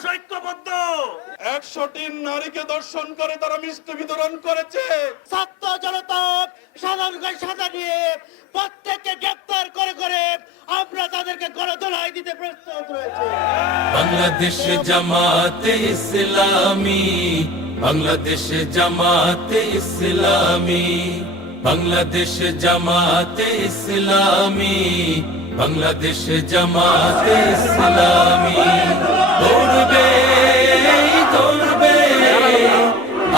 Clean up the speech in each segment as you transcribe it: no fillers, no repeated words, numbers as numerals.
মানুষ ঐক্যবদ্ধ। 100টি নারীকে দর্শন করে তারা মিষ্টি বিতরণ করেছে। ছাত্র জনতা সাধারণকে সাজা নিয়ে প্রত্যেককে গ্রেপ্তার করে করে আমরা তাদেরকে গণধোলাই দিতে প্রস্তুত রয়েছে। বাংলাদেশ জামাতে ইসলামী, বাংলাদেশ জামাতে ইসলামী, বাংলাদেশ জামাতে ইসলামী, বাংলাদেশ জামাতে ইসলামী। গড়বে গড়বে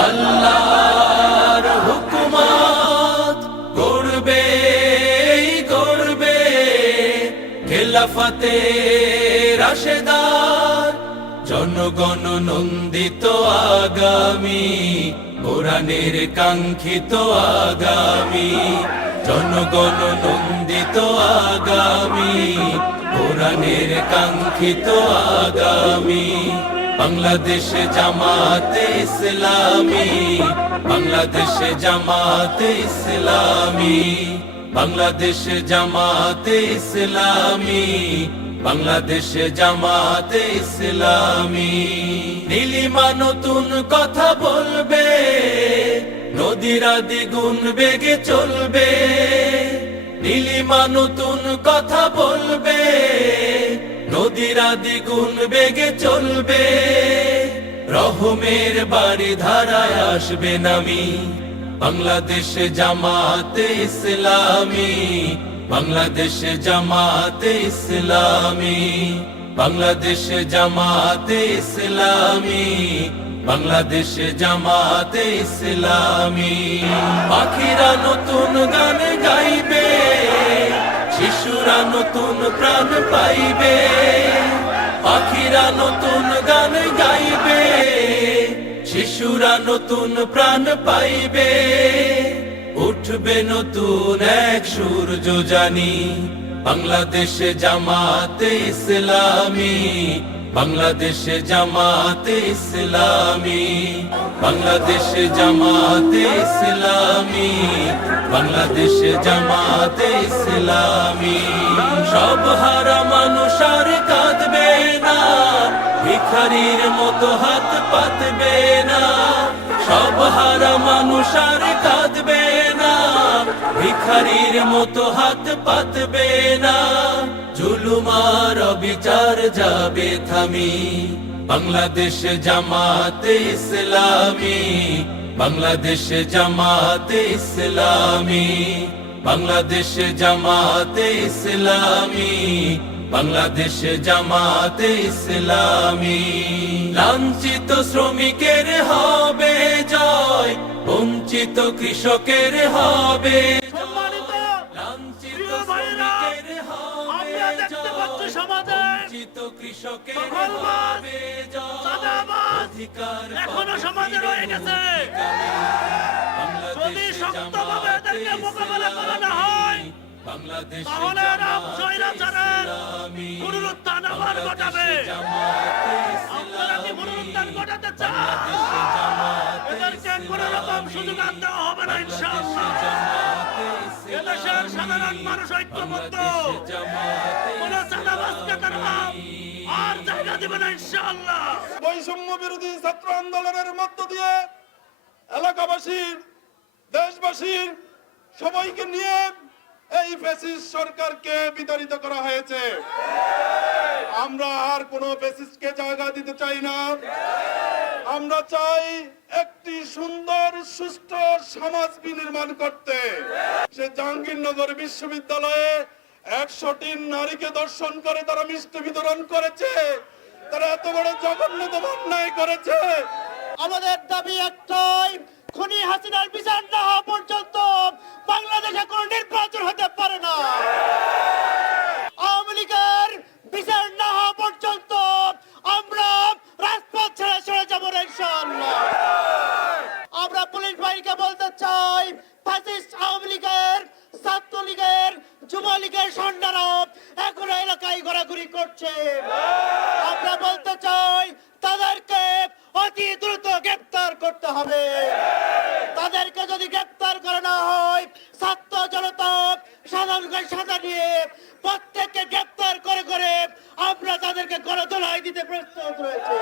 আল্লাহর হুকুমত, গড়বে গড়বে খেলাফতে রাশেদার, জনগণ নন্দিত আগামী, কোরআনের কাঙ্ক্ষিত আগামী, জনগণ নন্দিত আগামী, কোরআনের কাঙ্ক্ষিত আগামী। বাংলাদেশ জামাতে ইসলামী, বাংলাদেশ জামাতে ইসলামী, বাংলাদেশ জামাতে ইসলামী, বাংলাদেশ জামাতে ইসলামী। নীলিমা নতুন কথা বলবে, নদীরা দ্বিগুণ বেগে চলবে। নীলিমা নতুন কথা বলবে, নদীরা দ্বিগুণ বেগে চলবে। রহমের বাড়ি ধারায় আসবে নামি, বাংলাদেশ জামাতে ইসলামী, বাংলাদেশ জামাতে ইসলামী, বাংলাদেশ জামাতে ইসলামী, বাংলাদেশ জামাতে ইসলামী। পাখিরা নতুন গান গাইবে, শিশুরা নতুন প্রাণ পাইবে। পাখিরা নতুন গান গাইবে, শিশুরা নতুন প্রাণ পাইবে। উঠবে নতুন এক সূর্য জানি, বাংলাদেশ জামাতে ইসলামী, বাংলাদেশ জামাতে ইসলামী, বাংলাদেশ জামাতে ইসলামী, বাংলাদেশ জামাতে ইসলামী। সব হারা মানুষ আর কাঁদবে না, ভিখারির মতো হাত পাতবে না। সব হারা মানুষ আর কাঁদবে না, ভিখারির মতো হাত পাতবে না। জুলুমার বিচার যাবে থামি, বাংলাদেশ জামাতে ইসলামী, বাংলাদেশ জামাতে ইসলামী, বাংলাদেশ জামাতে ইসলামী, বাংলাদেশ জামাতে ইসলামী। লাঞ্ছিত শ্রমিকের হবে জয়, বঞ্চিত কৃষকের হবে সম্মানিত লাঞ্ছিত প্রিয় ভাইরা, শ্রমিকের হবে আমরা দেখতে পাচ্ছি জয়, সমাজে বঞ্চিত কৃষকের দখলবাজ, হবে জয়। চাঁদাবাজ অধিকার এখনো সমাজে রয়ে গেছে। যদি শক্তভাবে এদেরকে মোকাবেলা করা না হয়, বাংলাদেশ তাহলে এরা স্বৈরাচারের পুনরুত্থান আবার ঘটাবে। আপনারা কি পুনরুত্থান ঘটাতে চান? এদেরকে কোনো রকম সুযোগ আর দেওয়া হবে না ইনশাআল্লাহ। এদেশের সাধারণ মানুষ ঐক্যবদ্ধ, কোন চাঁদাবাজকে তারা আর জায়গা দেবে না ইনশাআল্লাহ। বৈষম্য বিরোধী ছাত্র আন্দোলনের মধ্য দিয়ে এলাকাবাসীর, দেশবাসীর সবাইকে নিয়ে এই ফ্যাসিস্ট সরকারকে বিতাড়িত করা হয়েছে। আমরা আর কোনো ফ্যাসিস্টকে জায়গা দিতে চাই না। আমরা চাই একটি সুন্দর সুষ্ঠু সমাজ বিনির্মাণ করতে। সে জাহাঙ্গীরনগর বিশ্ববিদ্যালয়ে 100টি নারীকে দর্শন করে তারা মিষ্টি বিতরণ করেছে। তারা এত বড় জঘন্যতম অন্যায় করেছে। আমাদের দাবি একটাই, খুনি হাসিনার বিচার না হওয়া পর্যন্ত বাংলাদেশে কোনো নির্বাচন হতে পারে না। আওয়ামী লীগের বিচার না হওয়া পর্যন্ত আমরা রাজপথ ছেড়ে চলে যাবো না ইনশাআল্লাহ। আমরা পুলিশ বাহিনীকে বলতে চাই, ফ্যাসিস্ট আওয়ামী লীগের, ছাত্রলীগের, যুবলীগের সন্ধানরা এখনো এলাকায় ঘোরাঘুরি করছে। আমরা বলতে চাই, তাদেরকে অতি দ্রুত গ্রেপ্তার করতে হবে। তাদেরকে যদি গ্রেপ্তার করা না হয়, ছাত্র জনতা সাধারণকে সাজা নিয়ে প্রত্যেককে গ্রেপ্তার করে করে আমরা তাদেরকে গণধোলাই দিতে প্রস্তুত রয়েছে